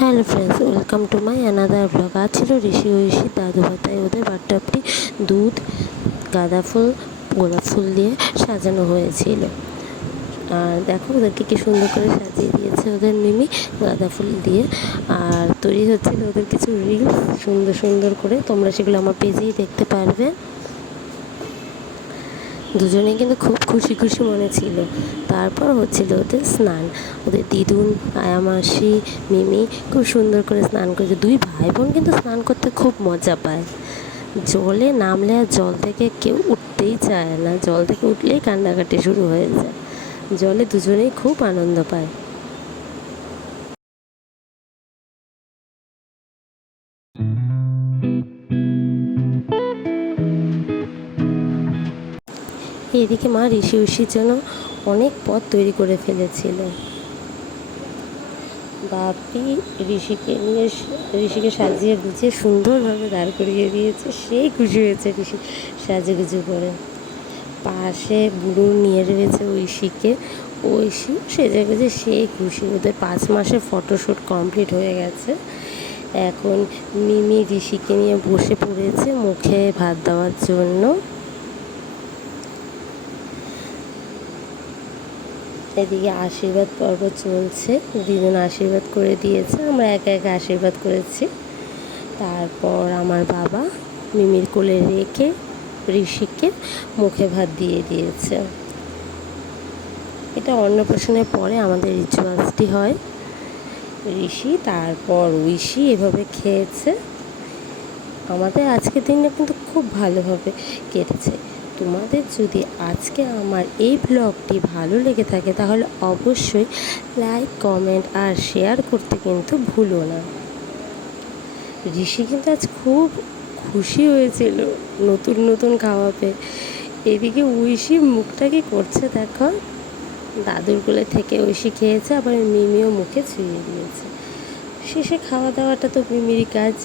Hello friends, welcome to my another blog. আজ ছিল ঋষি ঐশী দাদু ভাই, তাই ওদের বাথটাবটি দুধ, গাঁদা ফুল, গোলাপ ফুল দিয়ে সাজানো হয়েছিল। আর দেখো ওদেরকে কি সুন্দর করে সাজিয়ে দিয়েছে ওদের মিমি গাঁদা ফুল দিয়ে। আর তৈরি হচ্ছিল ওদের কিছু রিলস সুন্দর সুন্দর করে, তোমরা সেগুলো আমার পেজেই দেখতে পারবে। দুজনেই কিন্তু খুব খুশি খুশি মনে ছিল। তারপর হচ্ছিল ওদের স্নান, ওদের দিদুন, আয়ামাসি, মিমি খুব সুন্দর করে স্নান করেছে। দুই ভাই বোন কিন্তু স্নান করতে খুব মজা পায়। জলে নামলে আর জল থেকে কেউ উঠতেই চায় না, জল থেকে উঠলেই কান্নাকাটি শুরু হয়ে যায়। জলে দুজনেই খুব আনন্দ পায়। এদিকে মা ঋষি ঐশীর জন্য অনেক পথ তৈরি করে ফেলেছিল। বাপি ঋষিকে সাজিয়ে গুছিয়ে সুন্দরভাবে দাঁড় করিয়ে দিয়েছে। সেই খুশি হয়েছে ঋষি সাজুগুজু করে। পাশে বুড়ো নিয়ে রয়েছে ঐশীকে, ঐশী সেজে গুজে সেই খুশি। ওদের 5 মাসের ফটোশ্যুট কমপ্লিট হয়ে গেছে। এখন মিমি ঋষিকে নিয়ে বসে পড়েছে মুখে ভাত দেওয়ার জন্য। এদিকে আশীর্বাদ পর্ব চলছে, দিদুন আশীর্বাদ করে দিয়েছে, আমরা একা একা আশীর্বাদ করেছি। তারপর আমার বাবা মিমির কোলে রেখে ঋষিকে মুখে ভাত দিয়ে দিয়েছে। এটা অন্নপ্রাশনের পরে আমাদের রিচুয়ালসটি হয়। ঋষি তারপর ঐশী এভাবে খেয়েছে। আমাদের আজকের দিনটা কিন্তু খুব ভালোভাবে কেটেছে। তোমাদের যদি আজকে আমার এই ব্লগটি ভালো লেগে থাকে তাহলে অবশ্যই লাইক, কমেন্ট আর শেয়ার করতে কিন্তু ভুলো না। ঋষি কিন্তু আজ খুব খুশি হয়েছিল নতুন নতুন খাওয়া পেয়ে। এদিকে ঐশীর মুখটা কি করছে দেখো। দাদুর কোলে থেকে ঐশী খেয়েছে, আবার মিমিও মুখে ছুঁয়ে দিয়েছে। শেষে খাওয়া দাওয়াটা তো মিমিরই কাজ।